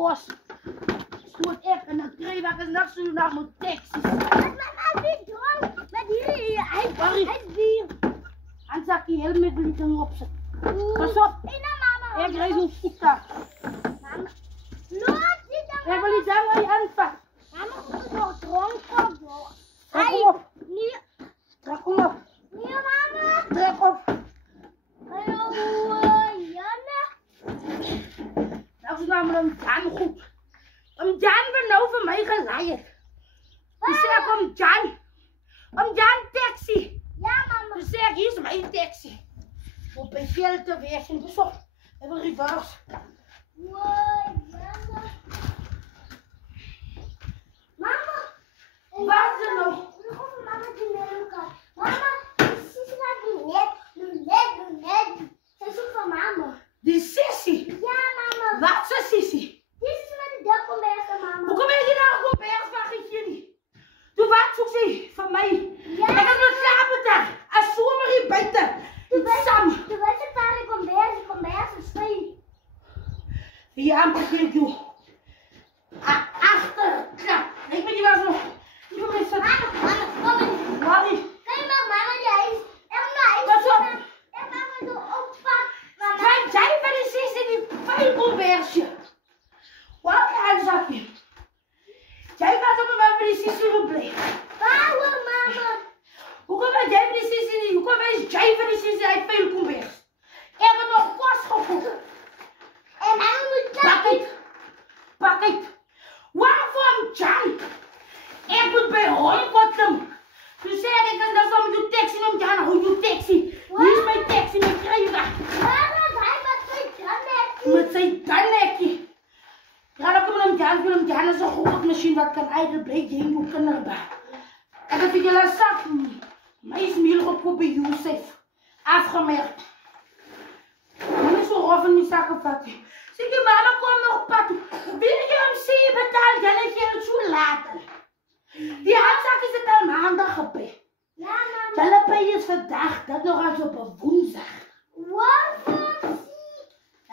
kos. Stoot ek en dan kry ek is niks so na my taxi. Mama, wie dronk? Met hierdie, hy bier. En sak die helmet wil ding opsit. Pas op. En dan mama. Ek ry so skieta. Mama. Los, dit dan. Ek wil die ding hy aanvat. Mama, moet nog dronk kom. Trek op. Nee. Trek op. Nee, mama. Trek op. Hallo, Janne. Nou is nou met hom Jan goed. Om Jan wil nou vir my gelaai het. Dis sê ek om Jan taxi. Ja, mama. Dis sê ek hier is my taxi. Op by veel te wees en dis op. Ek wil reverse. Wow, Janne. Mama. Wat is er nou? Nog om mama die melk. Mama, sis laat net. Sy soek vir mama. Die sissie. Ja, mama. Wat se sissie? Dis is met die dak om bij mama. Hoekom het jy nou kombers hier nie? Toe wat soek sy vir my? Ja. Ek het nog slaap met haar. As somer hier buite. Sam. Toe weet ek waar die kombers is vry. Hier amper hier toe. Agter. Ek weet nie wat nog. Nie vir my sit. Mama, kom in. Wally. Kijk maar mama die huis. Ek moet naar huis. Pas op. Ek mag me zo oppak. Mama. Kijk, jy van die sissie die vuil kombersje. Wat gaan zakje? Jy gaat op my by die sissie gebly. Bouwe mama. Hoekom het jy by die sissie nie? Hoekom is jy van die sissie uit vuil kombers? Ek het nog kos gekook. En mama moet Pak uit. Waarvan Jan? Ek moet by hom kotem. Toe sê ek is nou saam met jou taxi om Jan, hou jou taxi. Hier is my taxi, my krywer. Mama, hy met sy tandekkie. Met sy tandekkie. Ja, dan kom Jan is 'n groot masjien wat kan eigen bly jy jou kinderbaan. Ek het vir julle sak maismeel gekoop by Josef. Afgemerk. Mama so rof in my sak gevat. Sê jy mama kom nog pad. Wil jy hom sê betaal julle geld so later? Die handsak is dit al maandag gepay. Ja mama. Julle pay is vandag, dat nog als op 'n woensdag. Waarvan sê?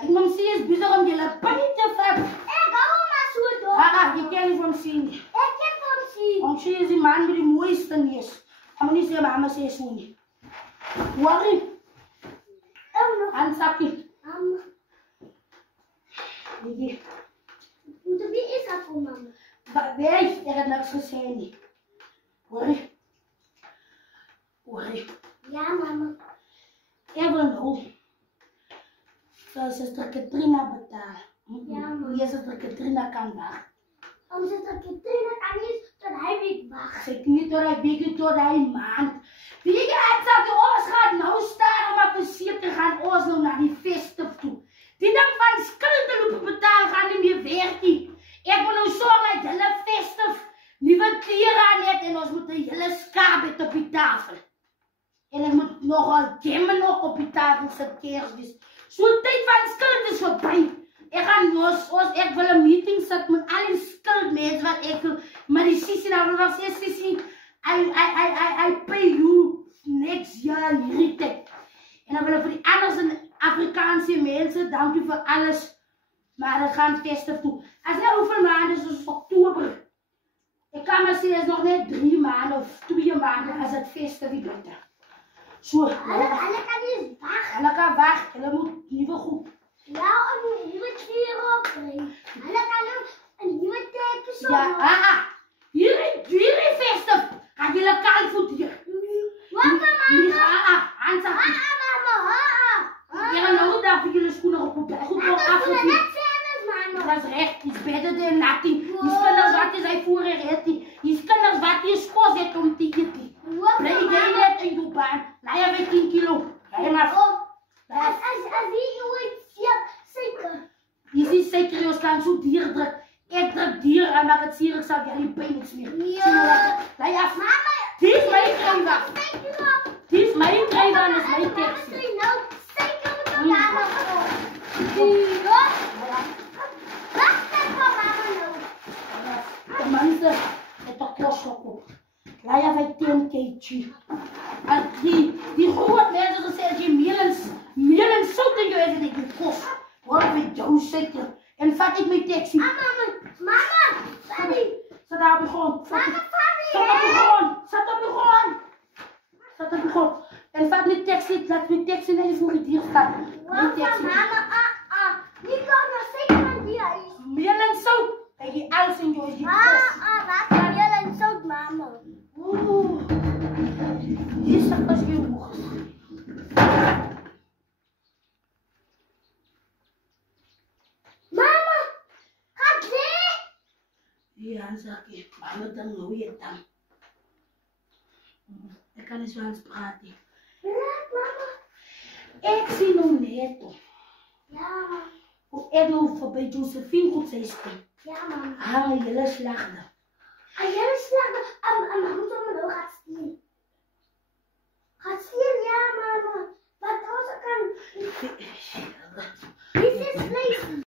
Ek moet sê is besig om julle pay te vat. Ek hou maar so door. Jy kan nie van sien nie. Ek kan van sien. Want sy is die man met die mooiste neus. Ek moet nie sê mama sê so nie. Worry. Handsakkie. Mama. Wie? Wie is dat voor mama? Nee, ek het niks gesê nie. Worry. Ja mama. Ek wil nou vir suster Katrina betaal. Ja, ma. Die suster Katrina kan wag. Om zuster Katrina kan niet tot hij week wacht. Sy kan nie tot hy week tot hy maand. Wie het sê ons gaan nou staan om op te gaan ons nou na die festival toe. Die ding van skuld te loop betaal gaan nie meer werk nie. Ek moet nou sorg dat hulle festival nuwe klere aan het en ons moet 'n hele skaap op die tafel. En ek moet nogal gemmen ook op die tafel sit Kersfees. So tyd van skuld is verby. Ek gaan ek wil 'n meeting sit met al die skuld mense wat ek maar die sissie nou wil sê sissie I pay you next year hierdie tyd. En dan wil ek vir die ander Afrikaanse mense dankie vir alles. Maar dit gaan festival toe. As nou hoeveel maande is ons Oktober. Ek kan maar sê is nog net 3 maande of 2 maande as dit festival buite. So, Alle kan niet wachten. hulle kan wag, hulle moet nuwe goed. Ja, een nieuwe kleren opbrengen. Alle kan ook een nieuwe tekens op. Ja, hierdie festival gaan julle kaal voet hier. Wat mama? Hansa. Mama, Jy gaan nou daar vir julle skoene gekoop. Goed Mama, op dat af. is net mama. Dat is recht, it's better than nothing. Die kinders wat jy sy voorreg het nie. Die kinders wat jy skos het om te eet nie. Bly jy net in jou baan. Laai jy 10 kilo. Laai maar. Als wie ooit zeker. Dis is seker jy staan so dier druk. Ek druk dier en maak het sierig sal jy die pyn niks meer. Ja. Laai af. Mama. Dis my krywer. Dis my krywer en is my taxi. Nou zeker met jou mama. Ja. Wat is voor mama nou? De mensen het toch klos gekocht. Laai af hy 10 kg. En die groot mensen gesê as jy meel en sout in jou is en ek die kos. Waar op jou seker. En vat ik mijn taxi. Mama, Fanny. Zat daar op de grond. Mama, Fanny, Zat op de grond. Zat op de grond. Zat op de grond. En vat mijn taxi. Laat mijn taxi naar je voor het hier staan. Mijn taxi. Mama, die kan nog zeker van die is. Meel en zout. Kijk je alles in je post. Wat kan je en zout, mama? Oeh. Hier staat als je mocht. Mama, gaat weg. Ja, zeg je. Mama, dan hoe je dan. Ik kan eens wel eens praten. Ja, mama. Ik zie nog net toch. Ja, Hoe ik nou voor bij Josephine goed zei stem. ja, mama. Hangen jullie slachten. Jij slagen. Mama moet hem nog gaan stieren. Gaat stieren, ja, mama. Wat als ik kan.